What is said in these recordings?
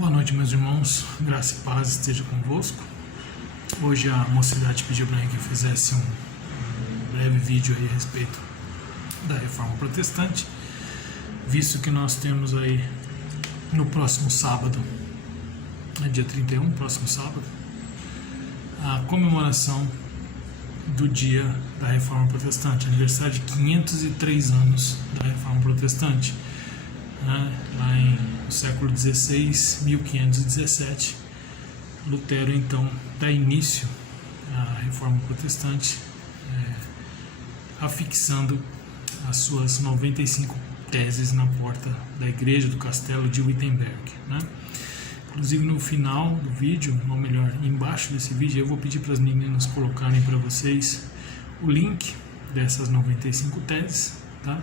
Boa noite, meus irmãos, graça e paz esteja convosco. Hoje a mocidade pediu para que eu fizesse um breve vídeo aí a respeito da Reforma Protestante, visto que nós temos aí no próximo sábado, dia 31, próximo sábado, a comemoração do dia da Reforma Protestante, aniversário de 503 anos da Reforma Protestante. Lá no século XVI, 1517, Lutero então dá início à Reforma Protestante, afixando as suas 95 teses na porta da igreja do castelo de Wittenberg. Inclusive no final do vídeo, ou melhor, embaixo desse vídeo, eu vou pedir para as meninas colocarem para vocês o link dessas 95 teses, tá?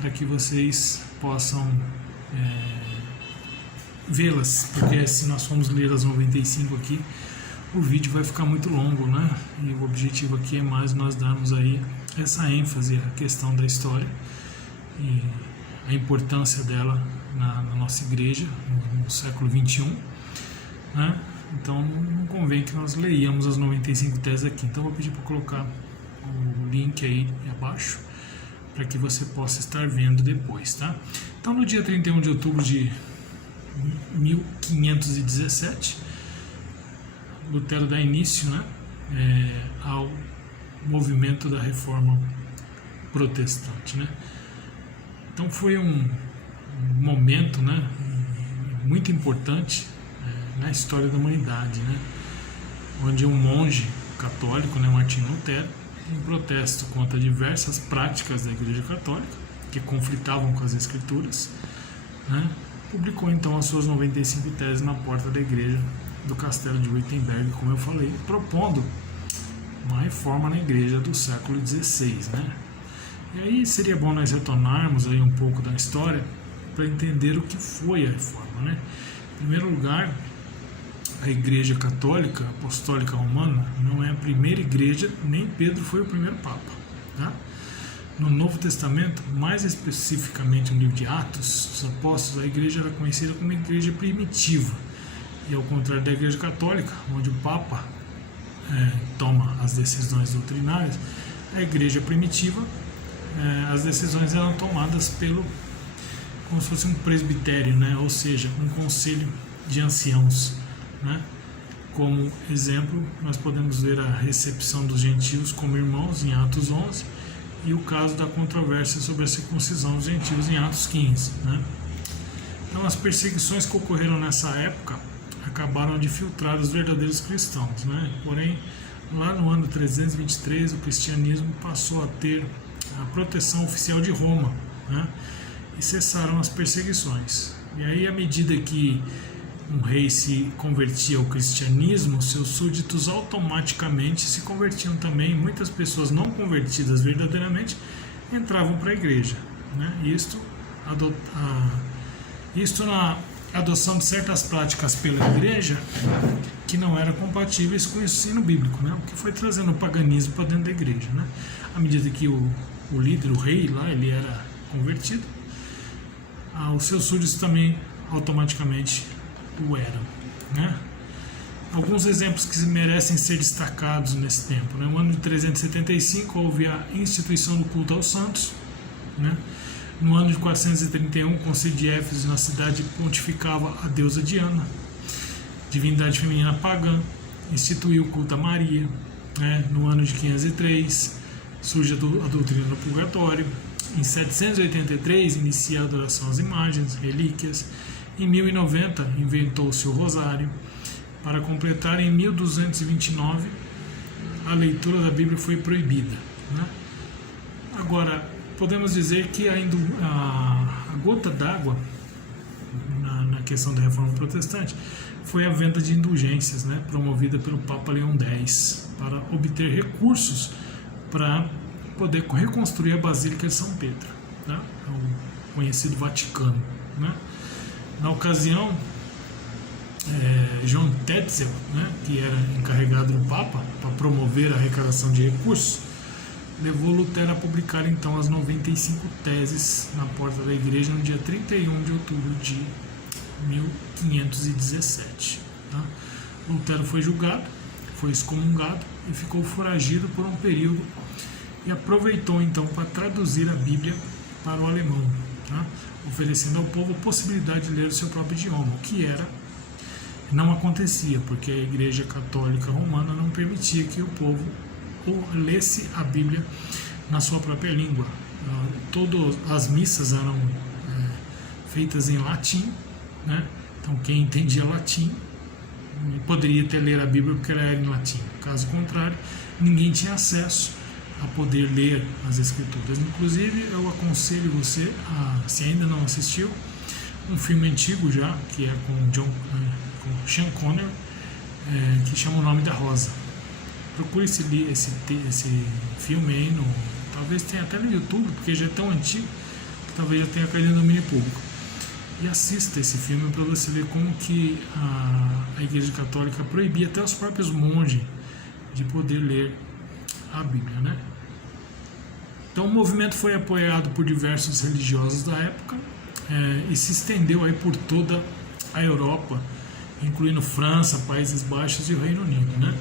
Para que vocês possam vê-las, porque se nós formos ler as 95 aqui, o vídeo vai ficar muito longo, né? E o objetivo aqui é mais nós darmos aí essa ênfase à questão da história e a importância dela na nossa igreja no século XXI, né? Então não convém que nós leiamos as 95 teses aqui. Então vou pedir para colocar o link aí abaixo, para que você possa estar vendo depois, tá? Então, no dia 31 de outubro de 1517, Lutero dá início, ao movimento da Reforma Protestante, né? Então, foi um momento, muito importante na história da humanidade, onde um monge católico, Martinho Lutero, em protesto contra diversas práticas da Igreja Católica, que conflitavam com as Escrituras, publicou então as suas 95 teses na porta da igreja do castelo de Wittenberg, como eu falei, propondo uma reforma na igreja do século XVI. E aí seria bom nós retornarmos aí um pouco da história para entender o que foi a reforma. Em primeiro lugar, a Igreja Católica Apostólica Romana não é a primeira igreja, nem Pedro foi o primeiro Papa. No Novo Testamento, mais especificamente no livro de Atos dos Apóstolos, a igreja era conhecida como igreja primitiva. E ao contrário da Igreja Católica, onde o Papa toma as decisões doutrinárias, a igreja primitiva, as decisões eram tomadas como se fosse um presbitério, ou seja, um conselho de anciãos. Como exemplo, nós podemos ver a recepção dos gentios como irmãos em Atos 11 e o caso da controvérsia sobre a circuncisão dos gentios em Atos 15. Então, as perseguições que ocorreram nessa época acabaram de filtrar os verdadeiros cristãos. Porém, lá no ano 323, o cristianismo passou a ter a proteção oficial de Roma, e cessaram as perseguições. E aí, à medida que um rei se convertia ao cristianismo, seus súditos automaticamente se convertiam também. Muitas pessoas não convertidas verdadeiramente entravam para a igreja. Isto na adoção de certas práticas pela igreja que não eram compatíveis com o ensino bíblico, o que foi trazendo o paganismo para dentro da igreja. À medida que o líder, o rei lá, ele era convertido, os seus súditos também automaticamente o eram. Alguns exemplos que merecem ser destacados nesse tempo. No ano de 375 houve a instituição do culto aos santos. No ano de 431, o Concílio de Éfeso, na cidade, pontificava a deusa Diana, divindade feminina pagã, instituiu o culto a Maria. No ano de 503 surge a doutrina do purgatório. Em 783 inicia a adoração às imagens, relíquias. Em 1090 inventou-se o rosário. Para completar, em 1229 a leitura da Bíblia foi proibida. Agora, podemos dizer que a gota d'água na questão da Reforma Protestante foi a venda de indulgências, promovida pelo Papa Leão X, para obter recursos para poder reconstruir a Basílica de São Pedro, o conhecido Vaticano. Na ocasião, João Tetzel, que era encarregado do Papa para promover a arrecadação de recursos, levou Lutero a publicar então as 95 teses na porta da igreja no dia 31 de outubro de 1517. Tá? Lutero foi julgado, foi excomungado e ficou foragido por um período e aproveitou então para traduzir a Bíblia para o alemão, tá? Oferecendo ao povo a possibilidade de ler o seu próprio idioma, o que não acontecia, porque a Igreja Católica Romana não permitia que o povo lesse a Bíblia na sua própria língua. Todas as missas eram feitas em latim, né? Então quem entendia latim poderia ler a Bíblia porque ela era em latim. Caso contrário, ninguém tinha acesso a poder ler as Escrituras. Inclusive, eu aconselho você, se ainda não assistiu, um filme antigo já, que é com Sean Connery, que chama O Nome da Rosa. Procure esse filme aí, talvez tenha até no YouTube, porque já é tão antigo, que talvez já tenha caído no domínio público. E assista esse filme para você ver como que a Igreja Católica proibia até os próprios monges de poder ler a Bíblia, né? Então o movimento foi apoiado por diversos religiosos da época e se estendeu aí por toda a Europa, incluindo França, Países Baixos e o Reino Unido, né?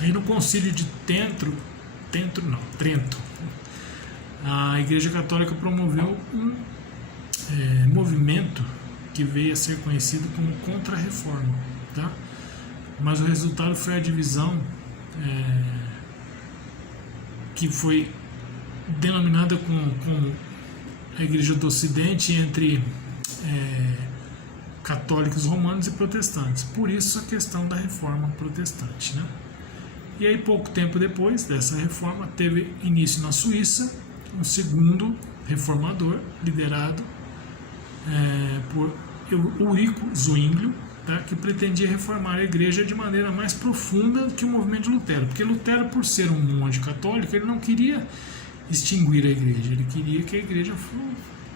Aí no Concílio de Trento, a Igreja Católica promoveu um movimento que veio a ser conhecido como Contra-Reforma, tá? Mas o resultado foi a divisão que foi denominada com a Igreja do Ocidente entre católicos romanos e protestantes. Por isso a questão da reforma protestante, né? E aí pouco tempo depois dessa reforma teve início na Suíça um segundo reformador liderado por Ulrico Zwinglio, tá? Que pretendia reformar a igreja de maneira mais profunda que o movimento de Lutero, porque Lutero, por ser um monge católico, ele não queria extinguir a igreja, ele queria que a igreja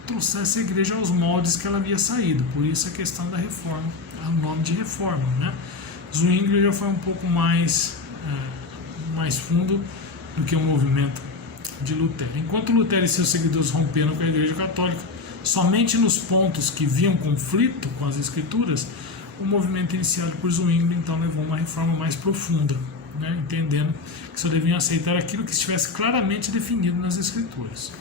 trouxesse a igreja aos moldes que ela havia saído. Por isso a questão da reforma, o nome de reforma, né? Zwinglio já foi um pouco mais fundo do que o movimento de Lutero. Enquanto Lutero e seus seguidores romperam com a Igreja Católica somente nos pontos que viam conflito com as Escrituras, o movimento iniciado por Zwinglio então levou a uma reforma mais profunda, né? Entendendo que só deviam aceitar aquilo que estivesse claramente definido nas Escrituras.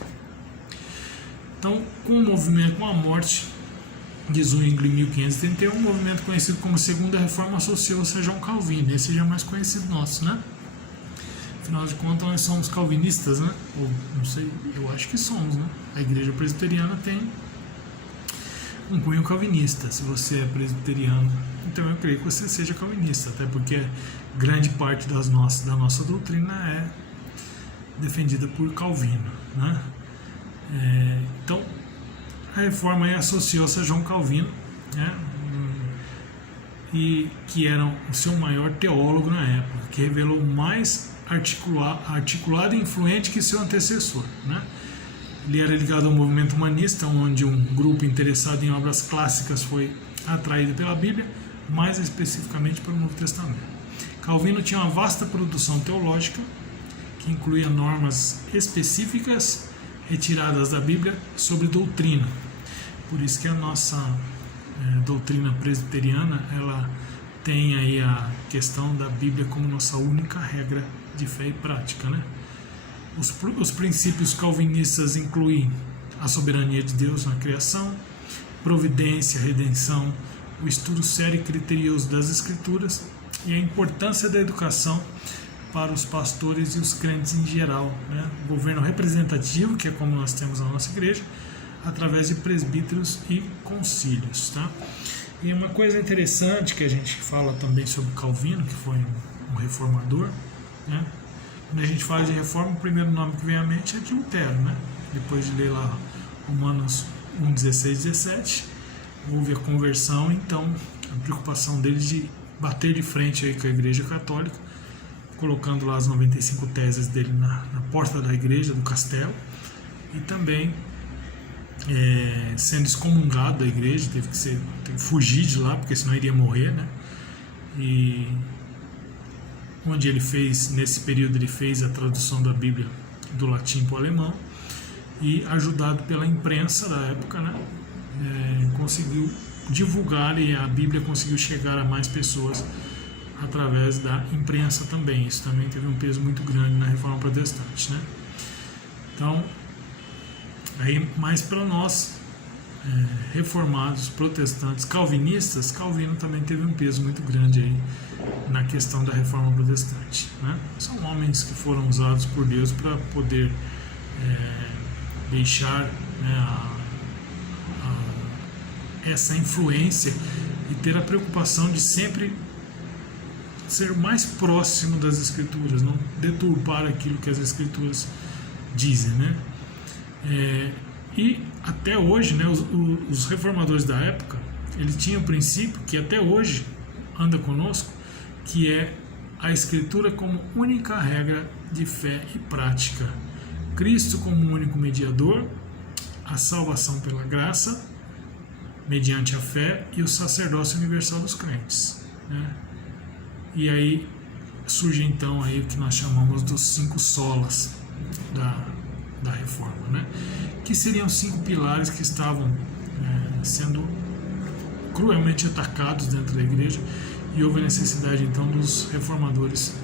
Então, com a morte de Zwinglio em 1531, um movimento conhecido como Segunda Reforma associou-se a João Calvino. Esse já é mais conhecido nosso, né? Afinal de contas, nós somos calvinistas, né? Ou, não sei, eu acho que somos, né? A igreja presbiteriana tem um cunho calvinista. Se você é presbiteriano, então eu creio que você seja calvinista, até porque grande parte da nossa doutrina é defendida por Calvino, né? Então, a reforma aí associou-se a João Calvino, né? E que era o seu maior teólogo na época, que revelou mais articulado e influente que seu antecessor, né? Ele era ligado ao movimento humanista, onde um grupo interessado em obras clássicas foi atraído pela Bíblia, mais especificamente pelo Novo Testamento. Calvino tinha uma vasta produção teológica, que incluía normas específicas retiradas da Bíblia sobre doutrina. Por isso que a nossa doutrina presbiteriana, ela tem aí a questão da Bíblia como nossa única regra de fé e prática, né? Os princípios calvinistas incluem a soberania de Deus na criação, providência, redenção, o estudo sério e criterioso das Escrituras e a importância da educação para os pastores e os crentes em geral, né? O governo representativo, que é como nós temos na nossa igreja, através de presbíteros e concílios, tá? E uma coisa interessante que a gente fala também sobre Calvino, que foi um reformador, né? Quando a gente fala de reforma, o primeiro nome que vem à mente é de Lutero, né? Depois de ler lá Romanos 1, 16, 17, houve a conversão, então a preocupação dele de bater de frente aí com a Igreja Católica, colocando lá as 95 teses dele na porta da igreja, do castelo, e também sendo excomungado da igreja, teve que fugir de lá, porque senão iria morrer, né? E onde ele fez, nesse período ele fez a tradução da Bíblia do latim para o alemão, e ajudado pela imprensa da época, né? Conseguiu divulgar, e a Bíblia conseguiu chegar a mais pessoas através da imprensa também. Isso também teve um peso muito grande na Reforma Protestante, né? Então, aí mais para nós, reformados, protestantes, calvinistas, Calvino também teve um peso muito grande aí na questão da Reforma Protestante, né? São homens que foram usados por Deus para poder deixar, né, essa influência e ter a preocupação de sempre ser mais próximo das Escrituras, não deturpar aquilo que as Escrituras dizem, né? E até hoje, né, os reformadores da época, eles tinham o princípio que até hoje anda conosco, que é a Escritura como única regra de fé e prática, Cristo como único mediador, a salvação pela graça mediante a fé e o sacerdócio universal dos crentes, né? E aí surge então aí o que nós chamamos dos 5 solas da reforma, né? Que seriam 5 pilares que estavam sendo cruelmente atacados dentro da igreja, e houve a necessidade então dos reformadores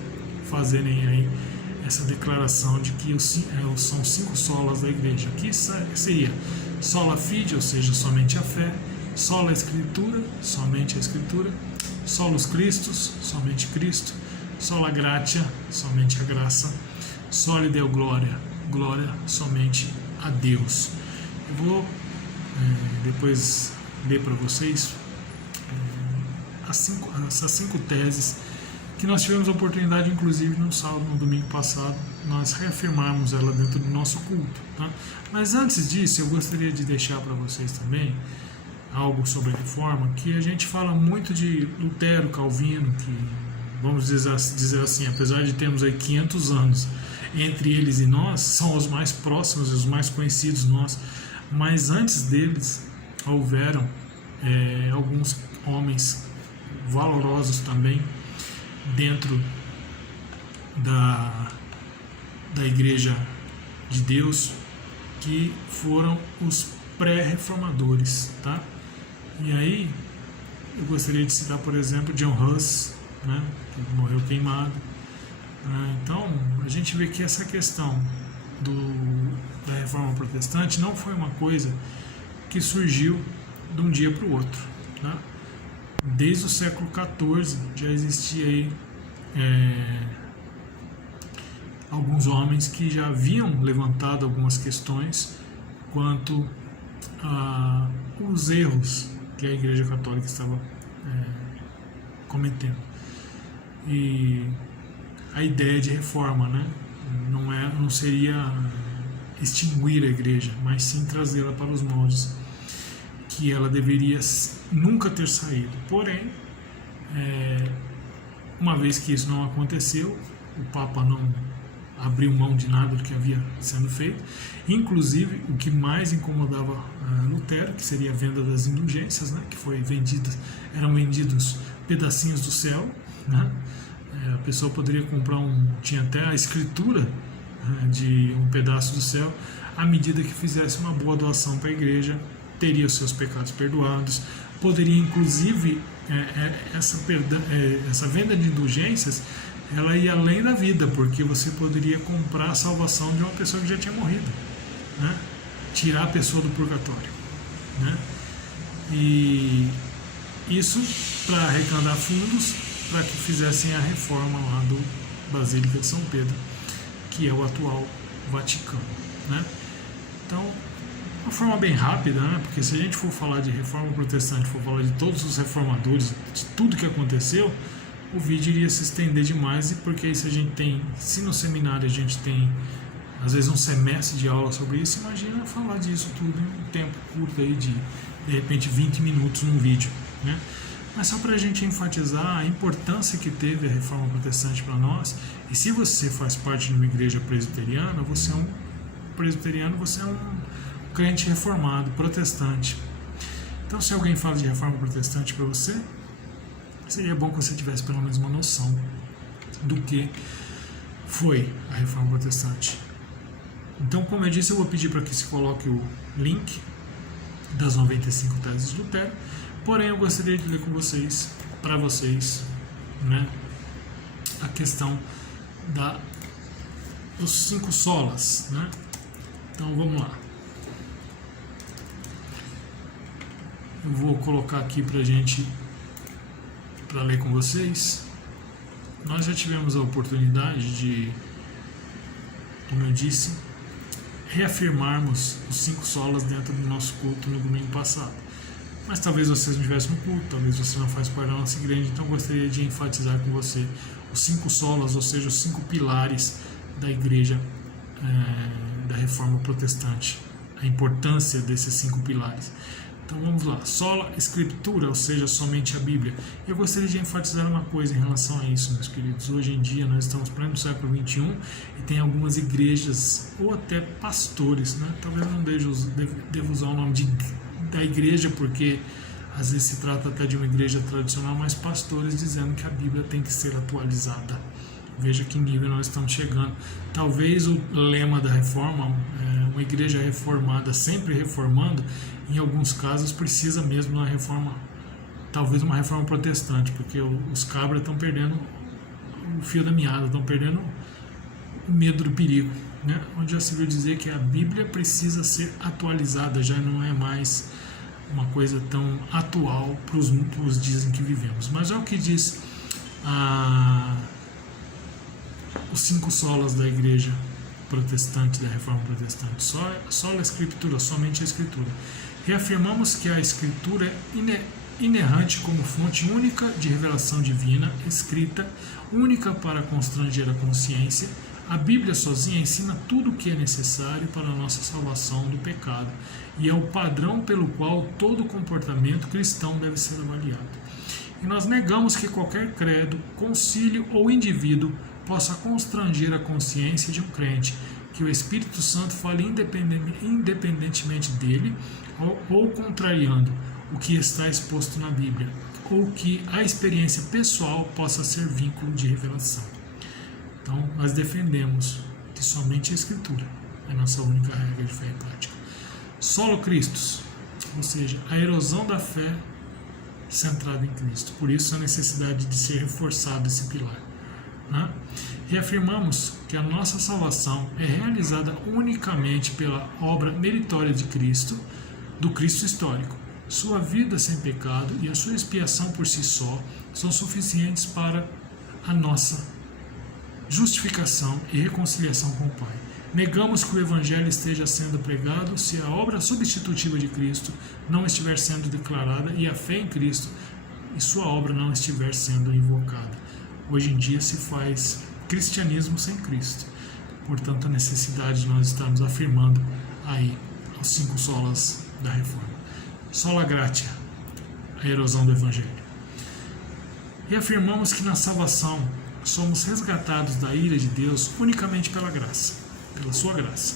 fazerem aí essa declaração de que são 5 solas da igreja, que seria sola fide, ou seja, somente a fé; sola escritura, somente a escritura; solus Christus, somente Cristo; sola gratia, somente a graça; soli Deo gloria, glória somente a Deus. Eu vou depois ler para vocês essas 5 teses que nós tivemos a oportunidade, inclusive no sábado, no domingo passado, nós reafirmarmos ela dentro do nosso culto, tá? Mas antes disso, eu gostaria de deixar para vocês também algo sobre a reforma, que a gente fala muito de Lutero, Calvino, que, vamos dizer assim, apesar de termos aí 500 anos entre eles e nós, são os mais próximos e os mais conhecidos nós, mas antes deles houveram alguns homens valorosos também dentro da Igreja de Deus, que foram os pré-reformadores, tá? E aí eu gostaria de citar, por exemplo, John Huss, né, que morreu queimado. Então a gente vê que essa questão da Reforma Protestante não foi uma coisa que surgiu de um dia para o outro, tá? Desde o século XIV já existia aí alguns homens que já haviam levantado algumas questões quanto os erros que a Igreja Católica estava cometendo. E a ideia de reforma, né, não seria extinguir a Igreja, mas sim trazê-la para os moldes que ela deveria nunca ter saído. Porém, uma vez que isso não aconteceu, o Papa não abriu mão de nada do que havia sendo feito, inclusive o que mais incomodava Lutero, que seria a venda das indulgências, né, que eram vendidos pedacinhos do céu, né? A pessoa poderia comprar tinha até a escritura de um pedaço do céu, à medida que fizesse uma boa doação para a igreja, teria os seus pecados perdoados, poderia inclusive essa venda de indulgências, ela ia além da vida, porque você poderia comprar a salvação de uma pessoa que já tinha morrido, né? Tirar a pessoa do purgatório, né? E isso para arrecadar fundos para que fizessem a reforma lá do Basílica de São Pedro, que é o atual Vaticano, né? Então, uma forma bem rápida, né? Porque se a gente for falar de reforma protestante, for falar de todos os reformadores, de tudo que aconteceu, o vídeo iria se estender demais, porque aí se no seminário a gente tem às vezes um semestre de aula sobre isso, imagina falar disso tudo em um tempo curto aí de repente 20 minutos num vídeo, né? Mas só para a gente enfatizar a importância que teve a reforma protestante para nós. E se você faz parte de uma igreja presbiteriana, você é um crente reformado, protestante. Então, se alguém fala de reforma protestante para você, seria bom que você tivesse pelo menos uma noção do que foi a reforma protestante. Então, como eu disse, eu vou pedir para que se coloque o link das 95 teses de Lutero, Porém, eu gostaria de ler com vocês, para vocês, né, a questão dos 5 solas, né? Então vamos lá. Eu vou colocar aqui para ler com vocês. Nós já tivemos a oportunidade de, como eu disse, reafirmarmos os 5 solas dentro do nosso culto no domingo passado. Mas talvez vocês não estivessem no culto, talvez você não faz parte da nossa igreja, então eu gostaria de enfatizar com você os 5 solas, ou seja, os 5 pilares da igreja da Reforma Protestante, a importância desses 5 pilares. Então vamos lá, sola escritura, ou seja, somente a Bíblia. Eu gostaria de enfatizar uma coisa em relação a isso, meus queridos. Hoje em dia nós estamos no século XXI e tem algumas igrejas, ou até pastores, né? Talvez não devo usar o nome da igreja, porque às vezes se trata até de uma igreja tradicional, mas pastores dizendo que a Bíblia tem que ser atualizada. Veja que nível nós estamos chegando. Talvez o lema da reforma, uma igreja reformada, sempre reformando, em alguns casos precisa mesmo de uma reforma, talvez uma reforma protestante, porque os cabras estão perdendo o fio da meada, estão perdendo o medo do perigo, né? Onde já se viu dizer que a Bíblia precisa ser atualizada, já não é mais uma coisa tão atual para os dias em que vivemos. Mas é o que diz os 5 solas da igreja protestante, da Reforma Protestante. Sola Escritura, somente a Escritura. Reafirmamos que a Escritura é inerrante como fonte única de revelação divina, escrita, única para constranger a consciência. A Bíblia sozinha ensina tudo o que é necessário para a nossa salvação do pecado e é o padrão pelo qual todo comportamento cristão deve ser avaliado. E nós negamos que qualquer credo, concílio ou indivíduo possa constranger a consciência de um crente, que o Espírito Santo fale independentemente dele ou contrariando o que está exposto na Bíblia, ou que a experiência pessoal possa ser vínculo de revelação. Então, nós defendemos que somente a Escritura é a nossa única regra de fé e prática. Solo Christus, ou seja, a erosão da fé centrada em Cristo. Por isso a necessidade de ser reforçado esse pilar. Né? Reafirmamos que a nossa salvação é realizada unicamente pela obra meritória de Cristo, do Cristo histórico. Sua vida sem pecado e a sua expiação por si só são suficientes para a nossa justificação e reconciliação com o Pai. Negamos que o Evangelho esteja sendo pregado se a obra substitutiva de Cristo não estiver sendo declarada e a fé em Cristo e sua obra não estiver sendo invocada. Hoje em dia se faz cristianismo sem Cristo. Portanto, a necessidade de nós estarmos afirmando aí os 5 solas da reforma. Sola gratia, a erosão do Evangelho. E afirmamos que na salvação somos resgatados da ira de Deus unicamente pela graça, pela sua graça.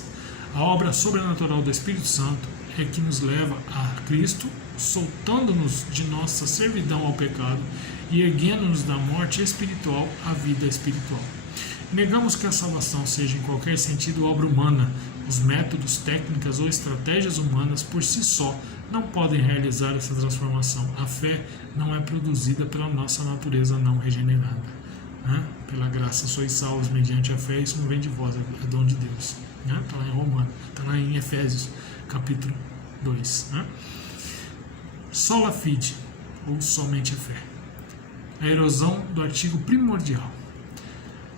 A obra sobrenatural do Espírito Santo é que nos leva a Cristo, soltando-nos de nossa servidão ao pecado e erguendo-nos da morte espiritual à vida espiritual. Negamos que a salvação seja em qualquer sentido obra humana. Os métodos, técnicas ou estratégias humanas por si só não podem realizar essa transformação. A fé não é produzida pela nossa natureza não regenerada. Pela graça sois salvos mediante a fé, isso não vem de vós, é dom de Deus. Está lá em Romanos, está lá em Efésios, capítulo 2. Sola fide, ou somente a fé. A erosão do artigo primordial.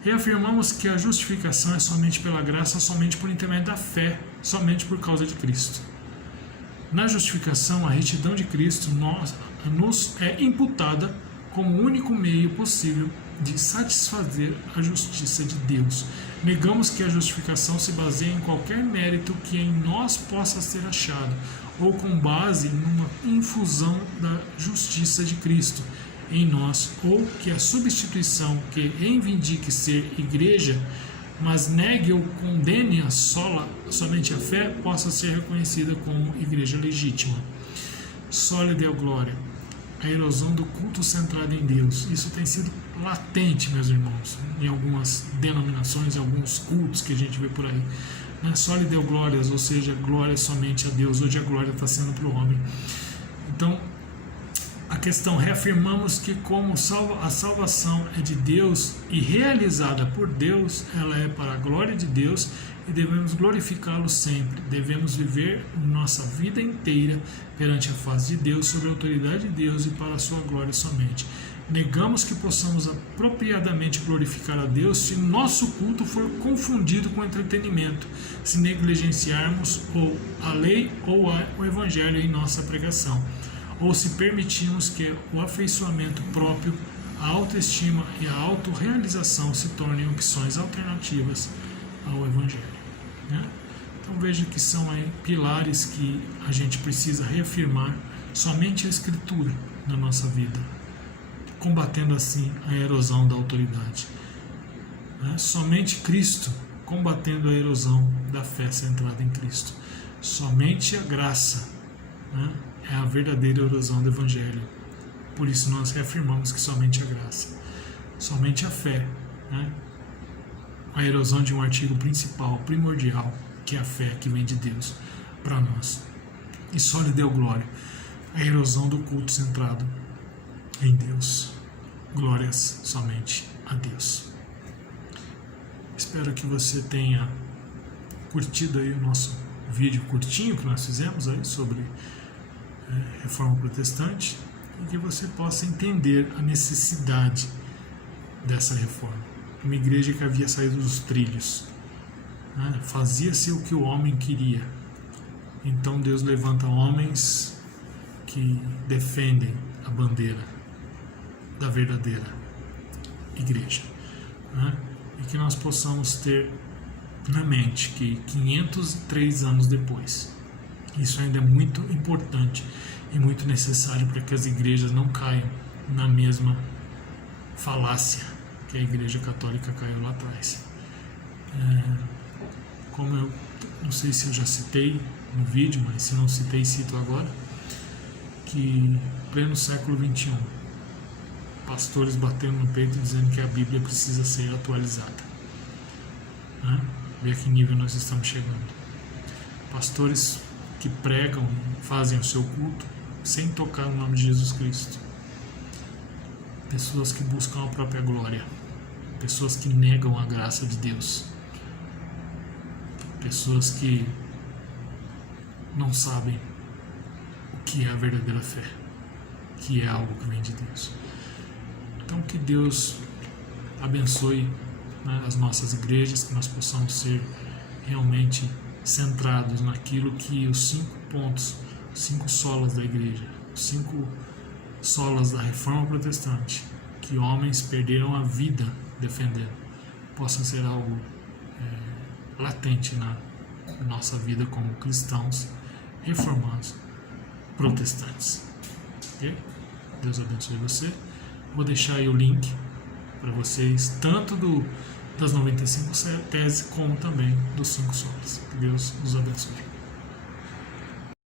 Reafirmamos que a justificação é somente pela graça, somente por intermédio da fé, somente por causa de Cristo. Na justificação, a retidão de Cristo nos é imputada como o único meio possível de satisfazer a justiça de Deus. Negamos que a justificação se baseie em qualquer mérito que em nós possa ser achado, ou com base numa infusão da justiça de Cristo em nós, ou que a substituição que reivindique ser igreja, mas negue ou condene somente a fé, possa ser reconhecida como igreja legítima. Sola Deo Glória, a erosão do culto centrado em Deus. Isso tem sido latente, meus irmãos, em algumas denominações, em alguns cultos que a gente vê por aí. Sola Deo Glórias, ou seja, glória somente a Deus. Hoje a glória está sendo para o homem. Então, a questão, reafirmamos que como a salvação é de Deus e realizada por Deus, ela é para a glória de Deus e devemos glorificá-lo sempre. Devemos viver nossa vida inteira perante a face de Deus, sob a autoridade de Deus e para a sua glória somente. Negamos que possamos apropriadamente glorificar a Deus se nosso culto for confundido com entretenimento, se negligenciarmos ou a lei ou o evangelho em nossa pregação, ou se permitirmos que o afeiçoamento próprio, a autoestima e a autorrealização se tornem opções alternativas ao evangelho. Né? Então veja que são aí pilares que a gente precisa reafirmar somente a Escritura na nossa vida, combatendo assim a erosão da autoridade. Né? Somente Cristo, combatendo a erosão da fé centrada em Cristo. Somente a graça, né, é a verdadeira erosão do Evangelho. Por isso nós reafirmamos que somente a graça, somente a fé, né, a erosão de um artigo principal, primordial, que é a fé que vem de Deus para nós. E só lhe deu glória a erosão do culto centrado em Deus. Glórias somente a Deus. Espero que você tenha curtido aí o nosso vídeo curtinho que nós fizemos aí sobre Reforma Protestante e que você possa entender a necessidade dessa reforma. Uma igreja que havia saído dos trilhos, né? Fazia-se o que o homem queria. Então Deus levanta homens que defendem a bandeira da verdadeira igreja, né? E que nós possamos ter na mente que 503 anos depois, isso ainda é muito importante e muito necessário para que as igrejas não caiam na mesma falácia que a Igreja Católica caiu lá atrás. Como eu não sei se eu já citei no vídeo, mas se não citei, cito agora, que pleno século XXI, pastores batendo no peito dizendo que a Bíblia precisa ser atualizada. Né? Ver a que nível nós estamos chegando. Pastores que pregam, fazem o seu culto sem tocar no nome de Jesus Cristo. Pessoas que buscam a própria glória. Pessoas que negam a graça de Deus. Pessoas que não sabem o que é a verdadeira fé, que é algo que vem de Deus. Então que Deus abençoe, né, as nossas igrejas, que nós possamos ser realmente centrados naquilo que os 5 pontos, 5 solas da igreja, 5 solas da Reforma Protestante, que homens perderam a vida defendendo, possa ser algo latente na nossa vida como cristãos reformados protestantes. Okay? Deus abençoe você. Vou deixar aí o link para vocês, tanto das 95 teses, como também dos 5 solas. Que Deus nos abençoe.